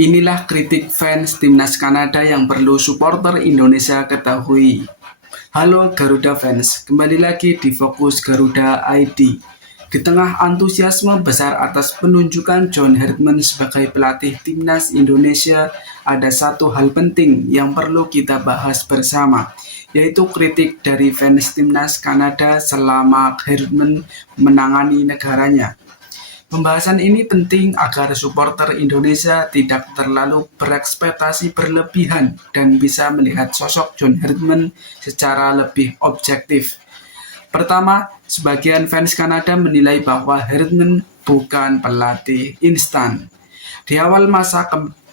Inilah kritik fans timnas Kanada yang perlu supporter Indonesia ketahui. Halo Garuda fans, kembali lagi di Fokus Garuda ID. Di tengah antusiasme besar atas penunjukan John Herdman sebagai pelatih timnas Indonesia, ada satu hal penting yang perlu kita bahas bersama, yaitu kritik dari fans timnas Kanada selama Herdman menangani negaranya. Pembahasan ini penting agar supporter Indonesia tidak terlalu berekspektasi berlebihan dan bisa melihat sosok John Herdman secara lebih objektif. Pertama, sebagian fans Kanada menilai bahwa Herdman bukan pelatih instan. Di awal masa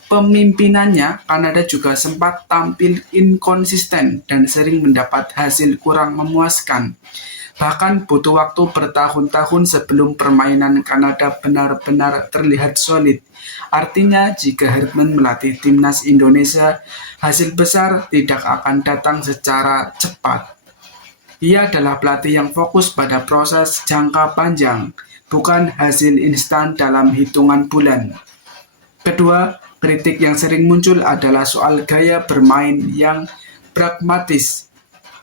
pemimpinannya, Kanada juga sempat tampil inkonsisten dan sering mendapat hasil kurang memuaskan. Bahkan butuh waktu bertahun-tahun sebelum permainan Kanada benar-benar terlihat solid. Artinya, jika Herdman melatih timnas Indonesia, hasil besar tidak akan datang secara cepat. Ia adalah pelatih yang fokus pada proses jangka panjang, bukan hasil instan dalam hitungan bulan. Kedua, kritik yang sering muncul adalah soal gaya bermain yang pragmatis.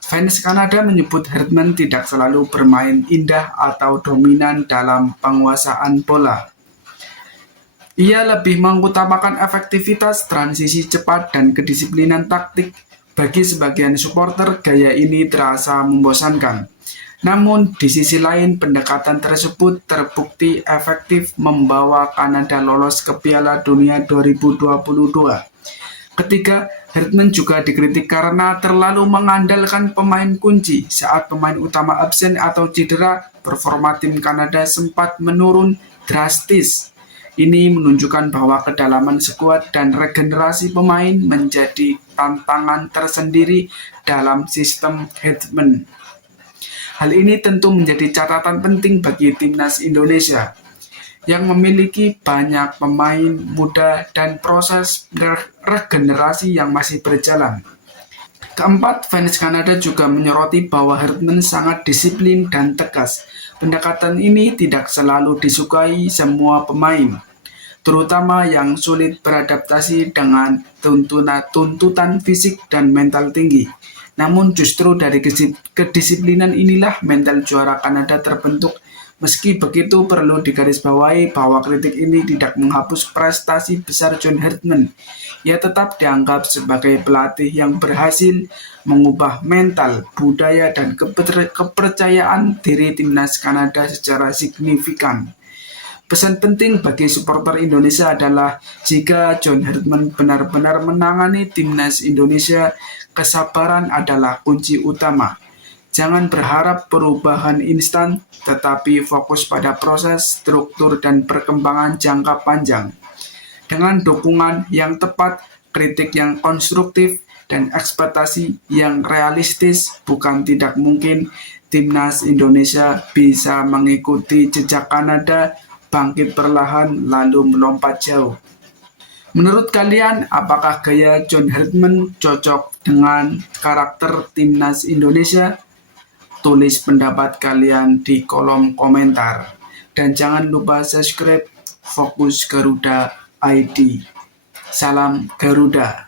Fans Kanada menyebut Herdman tidak selalu bermain indah atau dominan dalam penguasaan bola. Ia lebih mengutamakan efektivitas, transisi cepat, dan kedisiplinan taktik. Bagi sebagian supporter, gaya ini terasa membosankan. Namun, di sisi lain, pendekatan tersebut terbukti efektif membawa Kanada lolos ke Piala Dunia 2022. Ketiga, Herdman juga dikritik karena terlalu mengandalkan pemain kunci. Saat pemain utama absen atau cedera, performa tim Kanada sempat menurun drastis. Ini menunjukkan bahwa kedalaman skuad dan regenerasi pemain menjadi tantangan tersendiri dalam sistem Herdman. Hal ini tentu menjadi catatan penting bagi timnas Indonesia yang memiliki banyak pemain muda dan proses regenerasi yang masih berjalan. Keempat, fans Kanada juga menyoroti bahwa Herdman sangat disiplin dan tegas. Pendekatan ini tidak selalu disukai semua pemain, terutama yang sulit beradaptasi dengan tuntutan fisik dan mental tinggi. Namun justru dari kedisiplinan inilah mental juara Kanada terbentuk. Meski begitu, perlu digarisbawahi bahwa kritik ini tidak menghapus prestasi besar John Herdman. Ia tetap dianggap sebagai pelatih yang berhasil mengubah mental, budaya, dan kepercayaan diri timnas Kanada secara signifikan. Pesan penting bagi supporter Indonesia adalah jika John Herdman benar-benar menangani timnas Indonesia, kesabaran adalah kunci utama. Jangan berharap perubahan instan, tetapi fokus pada proses, struktur, dan perkembangan jangka panjang. Dengan dukungan yang tepat, kritik yang konstruktif, dan ekspektasi yang realistis, bukan tidak mungkin timnas Indonesia bisa mengikuti jejak Kanada, bangkit perlahan lalu melompat jauh. Menurut kalian, apakah gaya John Herdman cocok dengan karakter timnas Indonesia? Tulis pendapat kalian di kolom komentar. Dan jangan lupa subscribe Fokus Garuda ID. Salam Garuda.